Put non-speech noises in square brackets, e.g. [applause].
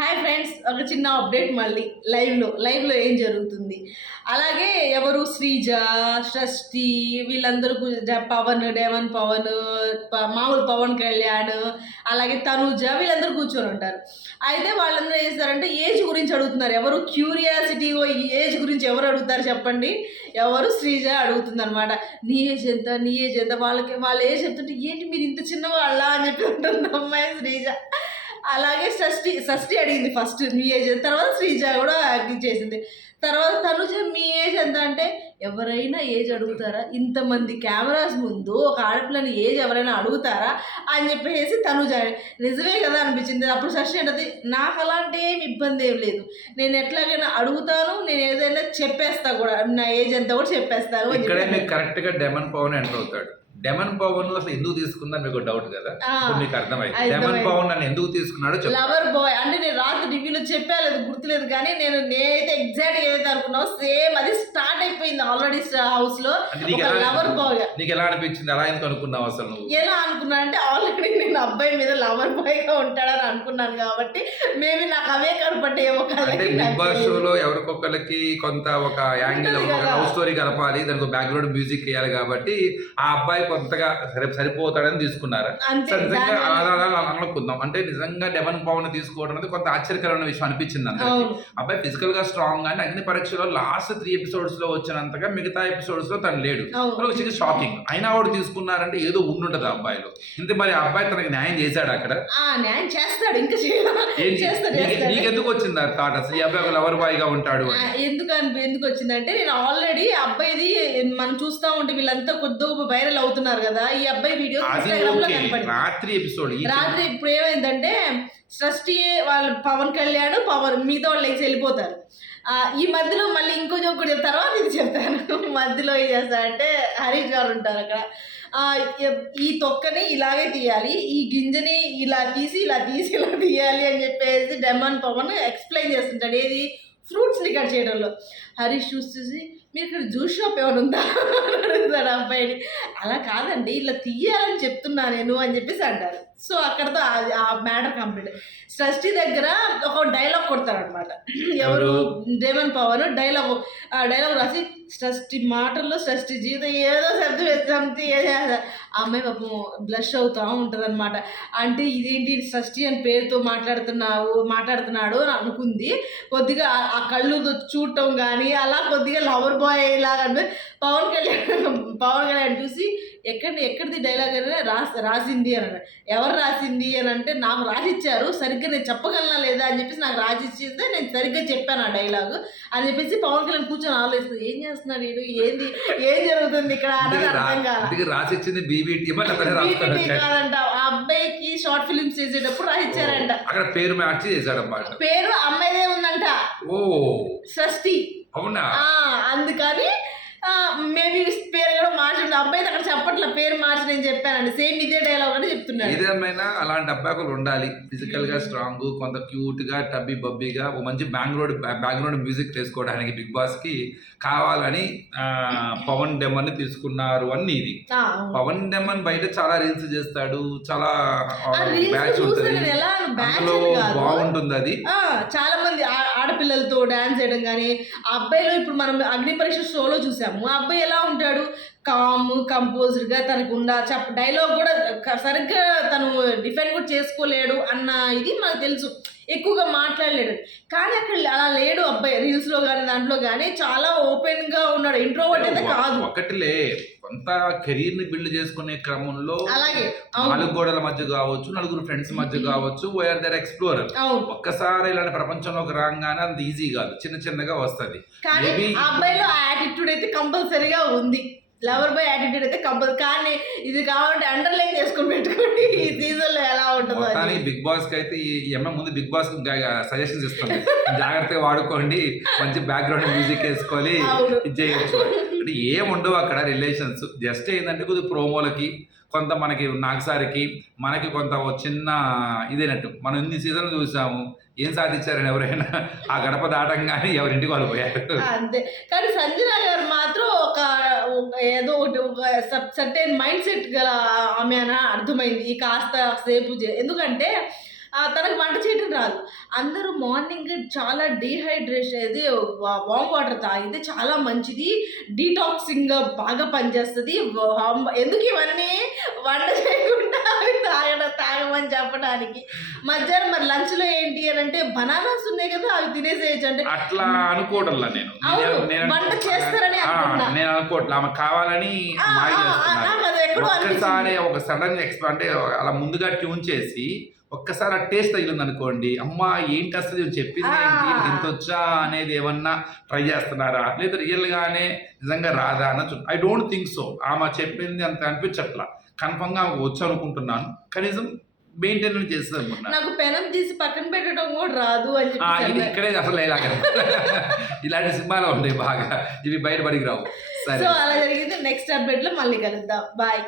Hi friends ఒక చిన్న update మళ్ళీ. లైవ్లో లైవ్లో ఏం జరుగుతుంది? అలాగే ఎవరు? శ్రీజ షష్ఠి వీళ్ళందరూ పవన్ డేవన్ పవన్ మామూలు పవన్ కళ్యాణ్ అలాగే తనుజ వీళ్ళందరూ కూర్చొని ఉంటారు. అయితే వాళ్ళందరూ ఏం చేస్తారంటే ఏజ్ గురించి అడుగుతున్నారు. ఎవరు? క్యూరియాసిటీ ఏజ్ గురించి ఎవరు అడుగుతారు చెప్పండి? ఎవరు? శ్రీజ అడుగుతుంది అనమాట నీ ఏజ్ ఎంత? నీ ఏజ్ ఎంత? వాళ్ళకి వాళ్ళ ఏజ్ చెప్తుంటే ఏంటి మీరు ఇంత చిన్నవాళ్ళ? అని చెప్పి ఉంటుంది అమ్మాయి శ్రీజ. అలాగే షష్ఠి షష్ఠి అడిగింది ఫస్ట్ మీ ఏజ్ తర్వాత శ్రీజ కూడా అగ్ని చేసింది. తర్వాత తనుజ మీ ఏజ్ ఎంత అంటే ఎవరైనా ఏజ్ అడుగుతారా? ఇంతమంది కెమెరాస్ ముందు ఒక ఆడపిల్లని ఏజ్ ఎవరైనా అడుగుతారా? అని చెప్పేసి తనుజ నిజమే కదా అనిపించింది. అప్పుడు షష్ఠి అంటది నాకు అలాంటి ఏం ఇబ్బంది ఏం లేదు. నేను ఎట్లాగైనా అడుగుతాను నేను ఏదైనా చెప్పేస్తా కూడా. నా ఏజ్ ఎంత కూడా చెప్పేస్తాను అని ఇక్కడే చెప్పాను. మీకు కరెక్ట్గా డెమన్ పవన్ ఎంటర్ అవుతాడు. డెమన్ పవన్ అసలు ఎందుకు తీసుకున్నా మీకు డౌట్ కదా? మీకు అర్థమైంది. డెమన్ పవన్ నన్ను ఎందుకు తీసుకున్నాడో చెప్పు. లవర్ బాయ్ అంటే నేను రాత్రి రివ్యూలో చెప్పలేదు గుర్తులేదు కానీ నేను నేనైతే ఎగ్జాక్ట్ ఏదైతే అనుకున్నావు సేమ్ అది స్టార్ట్ అయిపోయింది ఆల్రెడీ హౌస్లో లవర్ బాయ్ నీకు ఎలా అనిపించింది? అలా ఎందుకు అనుకున్నావు అసలు నువ్వు? ఎలా అనుకున్నా అంటే ఆల్రెడీ నేను అబ్బాయి మీద లవర్ బాయ్గా ఉంటాడని అనుకున్నాను కాబట్టి మేబీ నాకు అవే అంటే కళ్ళకి బిగ్ బాస్. షోలో ఎవరికొకరికి కొంత ఒక యాంగిల్ ఒక. లవ్ స్టోరీ కలపాలి దానికి బ్యాక్గ్రౌండ్ మ్యూజిక్ వేయాలి కాబట్టి ఆ అబ్బాయి కొంతగా సరి సరిపోతాడని తీసుకున్నారు. అంతే నిజంగా అలా అనుకుందాం. అంటే నిజంగా డెవన్ పవన్ తీసుకోవడం అనేది కొంత ఆశ్చర్యకరమైన విషయం అనిపించింది అందరికి. అవును. అబ్బాయి ఫిజికల్గా స్ట్రాంగ్ కానీ అగ్ని పరీక్షలో లాస్ట్ త్రీ ఎపిసోడ్స్లో వచ్చినంతగా మిగతా ఎపిసోడ్స్లో తను లేడు. చిన్న షాకింగ్ అయినా వాడు తీసుకున్నారంటే ఏదో ఉండుంటది అబ్బాయిలో. ఇంత మరి అబ్బాయి తనకి న్యాయం చేశాడు అక్కడ? న్యాయం చేస్తాడు ఇంకా నీకెందుకు వచ్చింది థాట్ అసలు? ఈ అబ్బాయి ఒక లవర్ బాయ్గా ఉంటాడు ఎందుకు ఎందుకు వచ్చిందంటే నేను ఆల్రెడీ అబ్బాయిది మనం చూస్తా ఉంటే వీళ్ళంతా కొద్దిగా వైరల్ అవుతున్నారు కదా ఈ అబ్బాయి వీడియో అది ఇన్స్టాగ్రామ్లో ఓకే కనపడింది. రాత్రి ఎపిసోడ్ రాత్రి ఇప్పుడు ఏమైందంటే సృష్టి వాళ్ళు పవన్ కళ్యాణ్ పవన్ మిగతా వాళ్ళు లేచి వెళ్ళిపోతారు. ఆ, ఈ మధ్యలో మళ్ళీ ఇంకో జోకుడు తర్వాత ఇది చెప్తాను. [laughs] మధ్యలో ఏం చేస్తారంటే హరీష్ గారు ఉంటారు అక్కడ. ఈ తొక్కని ఇలాగే తీయాలి ఈ గింజని ఇలా తీసి ఇలా తీసి ఇలా తీయాలి అని చెప్పేసి డెమన్ పవన్ ఎక్స్ప్లెయిన్ చేస్తుంటాడు. ఏది? ఫ్రూట్స్ని కట్ చేయడంలో. హరీష్ చూసి చూసి మీరు ఇక్కడ జ్యూస్ షాప్ ఏమైనా ఉందా? అడుగుతాడు అబ్బాయిని. అలా కాదండి ఇలా తీయాలని చెప్తున్నా నేను అని చెప్పేసి అంటారు. సో అక్కడతో ఆ మ్యాటర్ కంప్లీట్. షష్ఠి దగ్గర ఒక డైలాగ్ కొడతారనమాట ఎవరు? డేమన్ పవన్. డైలాగ్ ఆ డైలాగ్ రాసి షష్ఠి మాటల్లో షష్ఠి జీవితం ఏదో శబ్దం సంథింగ్ అమ్మాయి పాపం బ్లష్ అవుతా ఉంటుంది అనమాట అంటే ఇదేంటి షష్ఠి అని పేరుతో మాట్లాడుతున్నావు మాట్లాడుతున్నాడు అని అనుకుంది. కొద్దిగా ఆ- కళ్ళు చూడటం కానీ అలా కొద్దిగా లవర్ బాయ్ లాగా అంటే పవన్ కళ్యాణ్ పవన్ కళ్యాణ్ చూసి ఎక్కడ ఎక్కడిది డైలాగ్ అని రాసి రాసింది అని. ఎవరు రాసింది అని అంటే నాకు రాసిచ్చారు సరిగ్గా నేను చెప్పగలనా లేదా అని చెప్పేసి నాకు రాసిచ్చిస్తే నేను సరిగ్గా చెప్పాను ఆ డైలాగ్ అని చెప్పేసి పవన్ కళ్యాణ్ కూర్చొని ఆలోచిస్తుంది ఏం చేస్తున్నాడు వీడు? ఏంది? ఏం జరుగుతుంది ఇక్కడ? అన్నది అర్థం కాల. ఇంటికి రాసి ఇచ్చింది బీబీటీ మరి అతనే రాస్తాడు BBT కాదంట. ఆ అబ్బాయికి షార్ట్ ఫిల్మ్స్ చేసేటప్పుడు రాసిచ్చారంట. అక్కడ పేరు మార్చి చేశాడు పేరు అమ్మాయిదే ఉందంట. ఓ. షష్ఠి అవునా? ఆ, అందుకని మేబీ పేరు కూడా మార్చండి అబ్బాయి అక్కడ చెప్పట్లే పేరు మార్చి నేను చెప్పానండి. సేమ్ ఇదే డైలాగ్ అని చెప్తున్నాడు. ఏదేమైనా అలాంటి అబ్బాయిలు ఉండాలి. ఫిజికల్గా స్ట్రాంగ్ కొంత క్యూట్గా టబ్బీ బబ్బీగా ఒక మంచి బ్యాక్గ్రౌండ్ బ్యాక్గ్రౌండ్ మ్యూజిక్ చేసుకోవడానికి బిగ్ బాస్కి కావాలని పవన్ డెమన్ని తీసుకున్నారు అని ఇది. పవన్ డెమన్ బయట చాలా రీల్స్ చేస్తాడు. చాలా బ్యాచ్ ఉంటుంది. అందులో బాగుంటుంది అది. చాలా మంది ఆడపిల్లలతో డాన్స్ చేయడం కానీ ఆ అబ్బాయిలో ఇప్పుడు మనం అగ్ని పరీక్ష షోలో చూసాము. ఆ అబ్బాయి ఎలా ఉంటాడు? కామ్ కంపోజ్డ్గా తనకు ఉండ చెప్ప డైలాగ్ కూడా సరిగ్గా తను డిఫెండ్ కూడా చేసుకోలేడు అన్న ఇది మనకు తెలుసు. ఎక్కువగా మాట్లాడలేడు. కానీ అక్కడ అలా లేడు అబ్బాయి రీల్స్లో కానీ దాంట్లో కానీ చాలా ఓపెన్గా ఉన్నాడు. ఇంట్రోవర్ట్ అయితే కాదు. ఒకటిలే కొంత కెరీర్ని బిల్డ్ చేసుకునే క్రమంలో అలాగే నాలుగు గోడల మధ్య కావచ్చు నలుగురు ఫ్రెండ్స్ మధ్య కావచ్చు వేర్ దర్ ఎక్స్ప్లోరర్ అవును. ఒక్కసారి ఇలాంటి ప్రపంచంలోకి రాగానే అంత ఈజీ కాదు. చిన్న చిన్నగా వస్తది. కానీ అబ్బాయిలో యాటిట్యూడ్ అయితే కంపల్సరీగా ఉంది. లవర్ బాయ్ యాటిట్యూడ్ అయితే కంపల్ కానీ ఇది కావాలంటే అండర్లైన్ చేసుకొని పెట్టుకోండి. ఈ సీజన్లో ఎలా ఉంటుందో మొత్తానికి బిగ్ బాస్కి అయితే ఈ ఎమ్మె ముందు బిగ్ బాస్ సజెషన్స్ ఇస్తుంది. జాగ్రత్తగా వాడుకోండి మంచి బ్యాక్గ్రౌండ్ మ్యూజిక్. ఇది చేయొచ్చు. అంటే ఏం ఉండవు అక్కడ రిలేషన్స్ జస్ట్ ఏంటంటే కొద్ది ప్రోమోలకి కొంత మనకి నాగసారికి మనకి కొంత చిన్న ఇదేనట్టు. మనం ఇన్ని సీజన్లు చూసాము ఏం సాధించారని ఎవరైనా ఆ గడప దాటంగానే ఎవరింటికి వాళ్ళు పోయారు. అంతే. కానీ సంజనా గారు మాత్రం ఒక ఏదో ఒకటి ఒక సర్టెన్ మైండ్ సెట్ గల ఆమె అని అర్థమైంది. కాస్త సేపు ఎందుకంటే తనకు వంట చేయటం రాదు. అందరూ మార్నింగ్ చాలా డీహైడ్రేషన్ అది వామ్ వాటర్ తాగితే చాలా మంచిది. డీటాక్సింగ్ బాగా పనిచేస్తుంది. ఎందుకు ఇవన్నీ వంట చేయకుండా తాగడం తాగమని చెప్పడానికి? మధ్యాహ్నం మరి లంచ్లో ఏంటి అని అంటే బనానాస్ ఉన్నాయి కదా అవి తినేసేయచ్చు అంటే. అట్లా అనుకోవడంలా నేను. వంట చేస్తారని. నేను అనుకోవట్లే. ఆమె కావాలని ఒక్కసారి. ఒక సడన్ ఎక్స్ప అంటే అలా ముందుగా ట్యూన్ చేసి ఒక్కసారి ఆ టేస్ట్ తగిలింది అనుకోండి అమ్మా ఏంటి అసలు చెప్పింది ఇంత వచ్చా అనేది ఏమన్నా ట్రై చేస్తున్నారా? లేదా రియల్ గానే నిజంగా రాదా అన్న ఐ డోంట్ థింక్ సో ఆమె చెప్పింది అంత అనిపించట్లా. కన్ఫర్మ్గా వచ్చు అనుకుంటున్నాను కనీసం మెయింటైన్ చేస్తుంది అనుకుంటున్నాను నాకు పెనం తీసి పక్కన పెట్టడం కూడా రాదు అని ఇది ఇక్కడే అసలు ఇలాగ [laughs] ఇలాంటి సినిమాలు ఉంటాయి బాగా. ఇవి బయటపడికి రావు. సో అలా జరిగింది. నెక్స్ట్ అప్డేట్లో మళ్ళీ కలుద్దాం. బాయ్